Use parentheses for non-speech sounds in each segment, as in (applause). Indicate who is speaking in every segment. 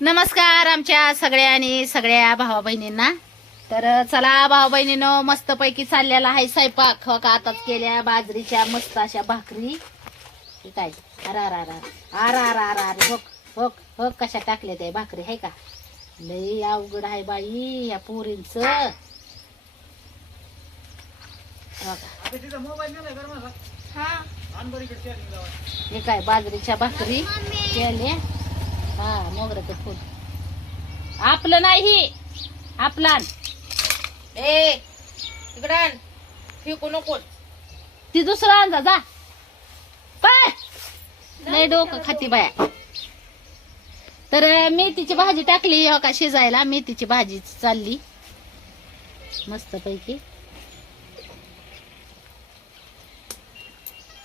Speaker 1: नमस्कार आमच्या सगळ्या आणि सगळ्या भावा बहिणींना. तर चला भावा बहिणीनं मस्त पैकी चाललेला आहे स्वयंपाक. हो का? आताच केल्या बाजरीच्या मस्त अशा भाकरी. काय अरा अरा अरा अरा अरा अरा अरे हो हो हो कशा टाकल्या त्या भाकरी आहे का? लई अवघड आहे बाई या पोरींच. हे काय बाजरीच्या भाकरी केल्या? हा मोगऱ्याचं फुल. आपलं नाही आपला
Speaker 2: ए इकडे आण. फेकू नको.
Speaker 1: ती दुसरा आणजा जा पाय लय डोकं खाती बाया. तर मेथीची भाजी टाकली हो का शिजायला. मेथीची भाजी चालली. मस्त पैकी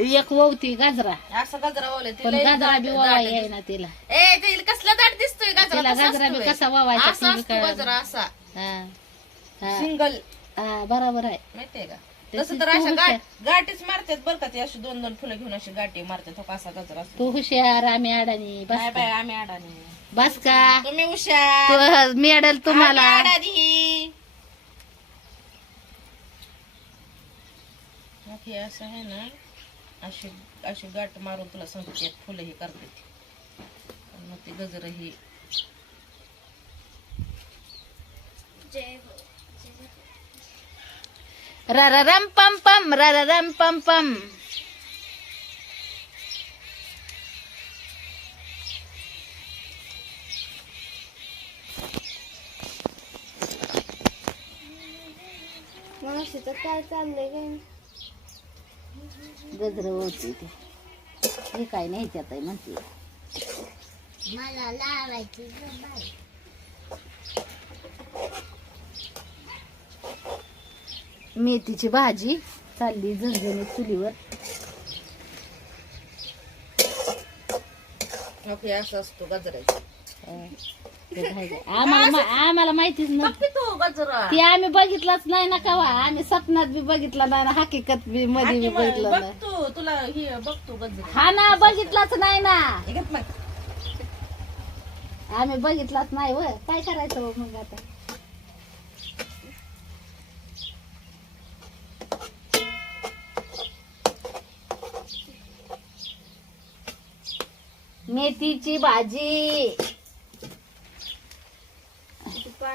Speaker 1: एक ववती गाजरा.
Speaker 2: असं गजरा
Speaker 1: पण गाजरा बी वावा आहे ना तिला.
Speaker 2: ए ते कसला दाट दिसतोय गजरा
Speaker 1: तिला
Speaker 2: तसा
Speaker 1: गाजरा बी. कसा वावायचा
Speaker 2: असा
Speaker 1: ते बी
Speaker 2: असतो
Speaker 1: कळलं.
Speaker 2: गजरा असा.
Speaker 1: हा हा.
Speaker 2: सिंगल.
Speaker 1: हा बरोबर आहे.
Speaker 2: माहितीये का? तसं तर अशा. गाठ गाठीच मारतात बरं का ते अशी दोन दोन फुलं घेऊन अशी गाठी मारतात हो का असा गजरा असतो.
Speaker 1: तू हुशार आम्ही अडाणी बस
Speaker 2: बाय
Speaker 1: का?
Speaker 2: बाय आम्ही अडाणी.
Speaker 1: बस का?
Speaker 2: तुम्ही हुशार.
Speaker 1: तू मेडल तुम्हाला.
Speaker 2: आम्ही अडाणी. मग हे असं आहे ना अशी अशी गाठ मारून तुला सांगते फुलं ही करते मग ते गजर ही
Speaker 1: रररम पम पम रररम पम पम.
Speaker 3: मावशीचं काय चाललंय काय
Speaker 1: गजर होती ते. हे काय नाही त्यात आहे म्हणते.
Speaker 3: मला लावायची
Speaker 1: मेथीची भाजी चालली झणझणीत चुलीवर.
Speaker 2: हे असं असतो गजरायचं
Speaker 1: ते राहिलं. आम्हाला माहितीच नाही.
Speaker 2: बघ की तू गजरा
Speaker 1: ते आम्ही बघितलाच नाही ना कवा. आम्ही स्वप्नात बी बघितला नाही ना हकीकत बी मध्ये बी बघितलं
Speaker 2: बघ
Speaker 1: नाही.
Speaker 2: तू तुला हे बघ तू गजरा
Speaker 1: हा ना बघितलाच नाही ना.
Speaker 2: हे घेत मग.
Speaker 1: आम्ही बघितलाच नाही व काय करायचं हो मग आता? मेथीची भाजी.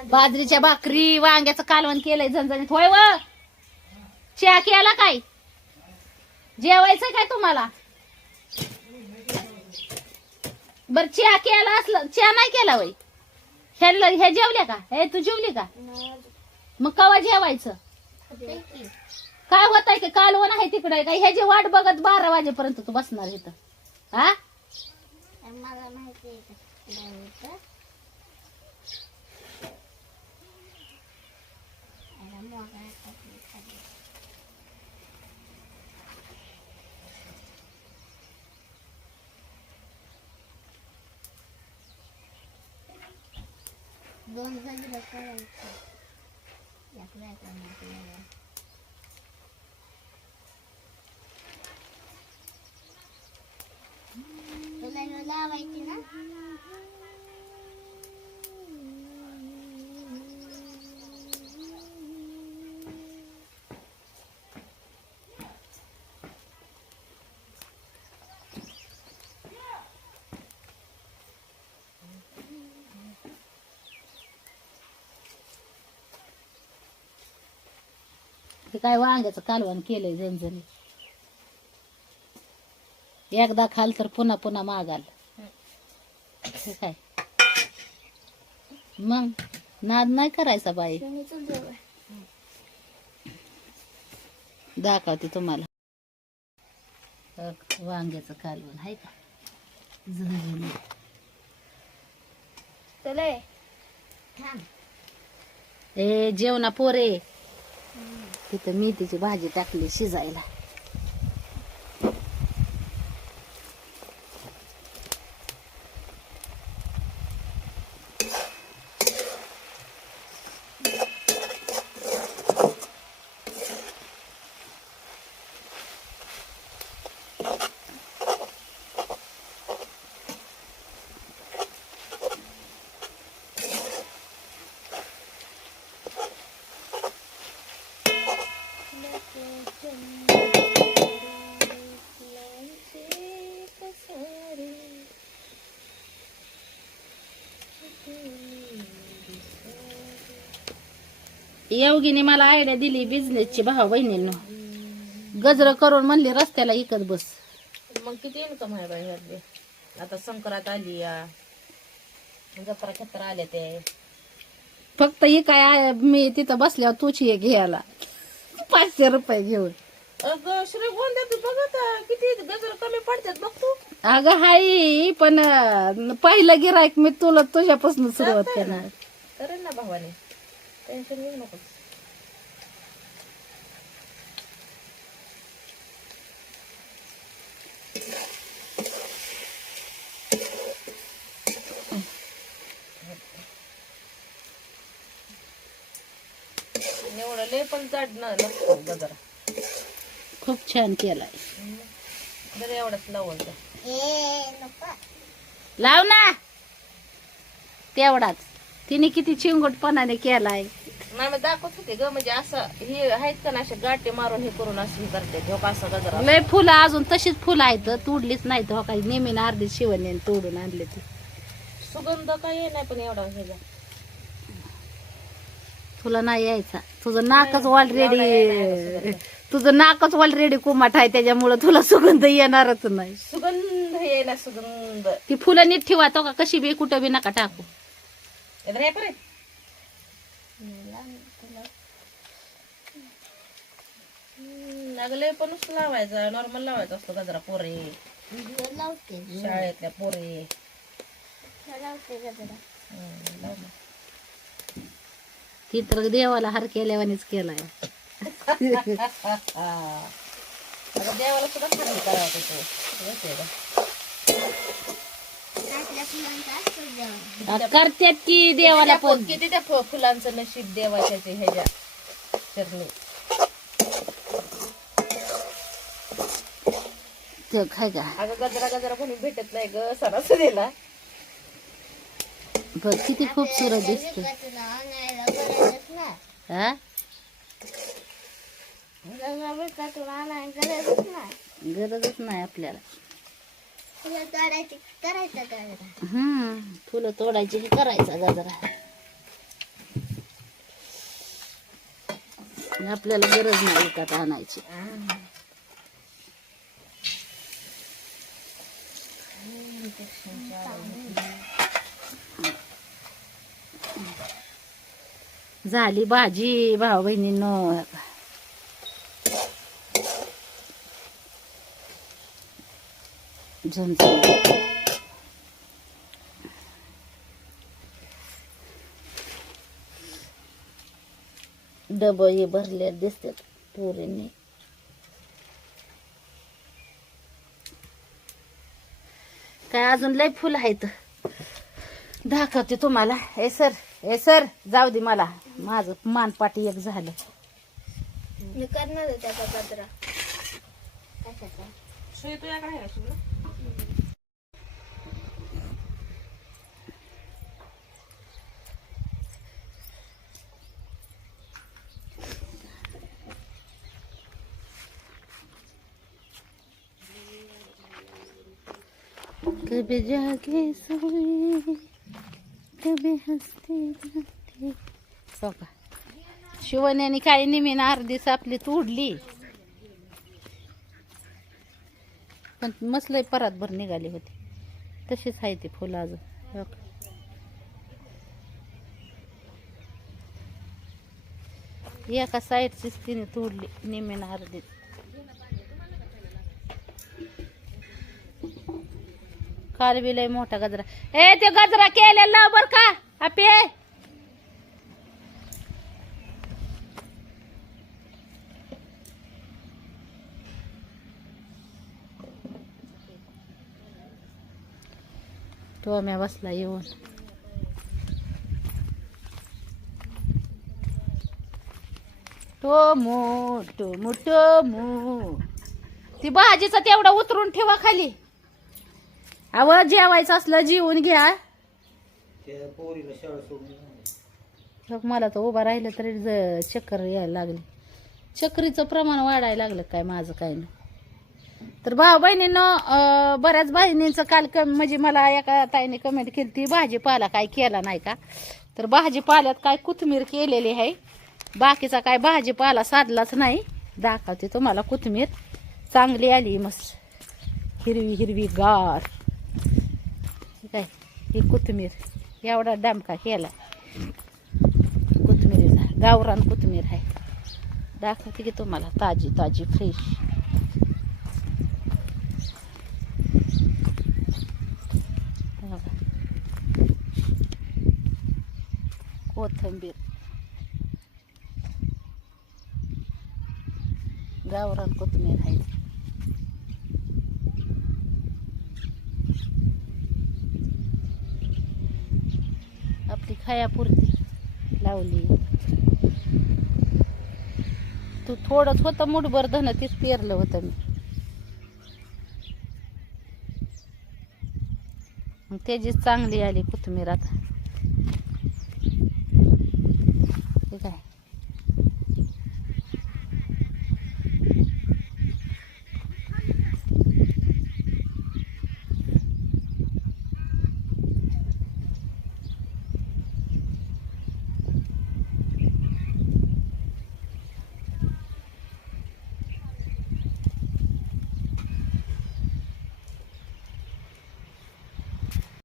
Speaker 1: बाजरीच्या भाकरी वांग्याचं कालवण केलंय झणझणीत. होय व? चहा केला काय? जेवायचं काय तुम्हाला? बर चहा केला असलं चहा नाही केला वय ह्याला हे जेवल्या का? हे तू जेवली का? मग कवा जेवायचं? काय होत आहे का कालवण आहे तिकडे का? ह्याची वाट बघत बारा वाजेपर्यंत तू बसणार इथं. हा
Speaker 3: मला माहिती आहे कसं लावायचं. आता मोगरा टाकली खाली. दोन गजरा करायचं यातल्या आपल्याला तुला हे लावायची ना
Speaker 1: ते काय वांग्याचं कालवण केलंय झणझणीत. एकदा खाल तर पुन्हा पुन्हा मागाल. हे काय? मग नाद नाही करायचा बाई. दाखवते तुम्हाला. वांग्याचं कालवण आहे का?
Speaker 3: तुला
Speaker 1: ए जेवणा पोरे. तिथं मेथीची भाजी टाकली शिजायला. योगीने मला आयडिया दिली बिझनेसची भावा बहिणींनो. गजर करून म्हणली रस्त्याला इकत बस.
Speaker 2: मग किती इन्कम आहे बाई ह्यातले आता संक्रांत आली या. जत्रा खत्र आले ते.
Speaker 1: फक्त ही काय आहे, मी तिथं बसल्यावर तुझी एक घ्यायला. पाचशे रुपये घेऊन.
Speaker 2: अगं श्रीगोंद्या तू बघ आता किती गजर कमी पडतात बघ तू.
Speaker 1: अगं हाय पण अं, पहिलं गिरायक मी तुला तुझ्यापासून सुरुवात करणार.
Speaker 2: करेल ना भावाने. टेन्शन घेऊ लय पण गजरा
Speaker 1: खूप छान केलाय.
Speaker 2: जर एवढंच लावायचं
Speaker 1: लाव ना. तेवढाच. तिने किती चिंगटपणाने केलाय.
Speaker 2: नाही मी दाखवत होते ग म्हणजे असं हे आहेत का ना असे गाठी मारून हे करून असं हे करते असं गजरा.
Speaker 1: लय फुलं अजून तशीच फुलं आहेत तुडलीच नाही तर काही नेहमी अर्धी शिवणे तोडून आणले ती.
Speaker 2: सुगंध काही नाही पण एवढा ह्याचा
Speaker 1: तुला नाही यायचा. तुझं नाकच ऑलरेडी तुझं नाकच ऑलरेडी कुमाट आहे त्याच्यामुळे तुला सुगंध येणारच नाही.
Speaker 2: सुगंध ये ना सुगंध.
Speaker 1: ती फुलं नीट ठेवा तो का कशी बी कुठं बी नका टाकू.
Speaker 2: इधर हे परे लागले पण लावायचा नॉर्मल लावायचा असतो गजरा पोरे. शाळेतल्या पोरे.
Speaker 1: ती तर देवाला हार केल्यावानीच केलाय. (laughs)
Speaker 2: देवाला सुद्धा करावं होतो माहितीये का?
Speaker 3: आपल्या फुलांचा असतो जेवण
Speaker 1: करतात की देवाला पण.
Speaker 2: किती त्या फु- फुलांचं नशीब देवाच्या ते ह्याच्या चरणी.
Speaker 1: ते काय का?
Speaker 2: अगं गजरा गजरा कोणी भेटत नाही ग सणासुदीला.
Speaker 1: बघ किती खूपसुरत दिसते हा?
Speaker 3: गरजच नाही
Speaker 1: आपल्याला.
Speaker 3: तुला तोडायची करायचा गजरा
Speaker 1: हम्म फुलं तोडायची की करायचा गजरा आपल्याला गरज नाही विकत आणायची. झाली भाजी भाऊ बहिणींनो. डब हे भरले दिसतात पोरींनी. काय अजून लय फुल आहेत? दाखवते तुम्हाला. ए सर ए सर जाऊ दे मला. माझं मानपाटी एक झालं.
Speaker 3: मी करणार त्याचा गजरा कशाचा
Speaker 2: सुई
Speaker 1: कभी जागे सोए कभी हसते जाते। हो का शिवण्याने काही निमेन अर्धीच आपली तोडली. पण मसलंही परत भर निघाली होती. तशीच आहे ती फुलं अजून. हो का एका साईडचीच तिने तोडली निमेन अर्धी. काल बी लय मोठा गजरा. ए ते गजरा केलेला बर का. आपे तो म्या बसला येऊन. टोमो टोमो टोमो ती भाजीचं तेवढा उतरून ठेवा खाली. अव जेवायचं असलं जेवून घ्या. बघ, मला तर उभा राहिलं तरी ज- चक्कर यायला लागली. चक्रीचं प्रमाण वाढायला लागलं काय माझं काय नाही. तर भाऊ बहिणीनं बऱ्याच बहिणींचं काल कम म्हणजे मला एका ताईने कमेंट केली ती भाजीपाला काय केला नाही का? तर भाजीपाल्यात काय कोथिंबीर केलेली आहे. बाकीचा काय भाजीपाला साधलाच नाही. दाखवते तुम्हाला कोथिंबीर. चांगली आली मस्त. हिरवी हिरवी गार. काय? ही कोथिंबीर. एवढा डांबका केला. कोथिंबीरीचा. गावरान कोथिंबीर आहे. दाखवते की तुम्हाला. ताजी ताजी फ्रेश कोथिंबीर. गावरान कोथिंबीर आहे. आपली खायापुरती लावली. तू थोडंच होतं मुठभर धन तीच पेरलं होतं मी. त्याचीच चांगली आली कोथिंबीर आता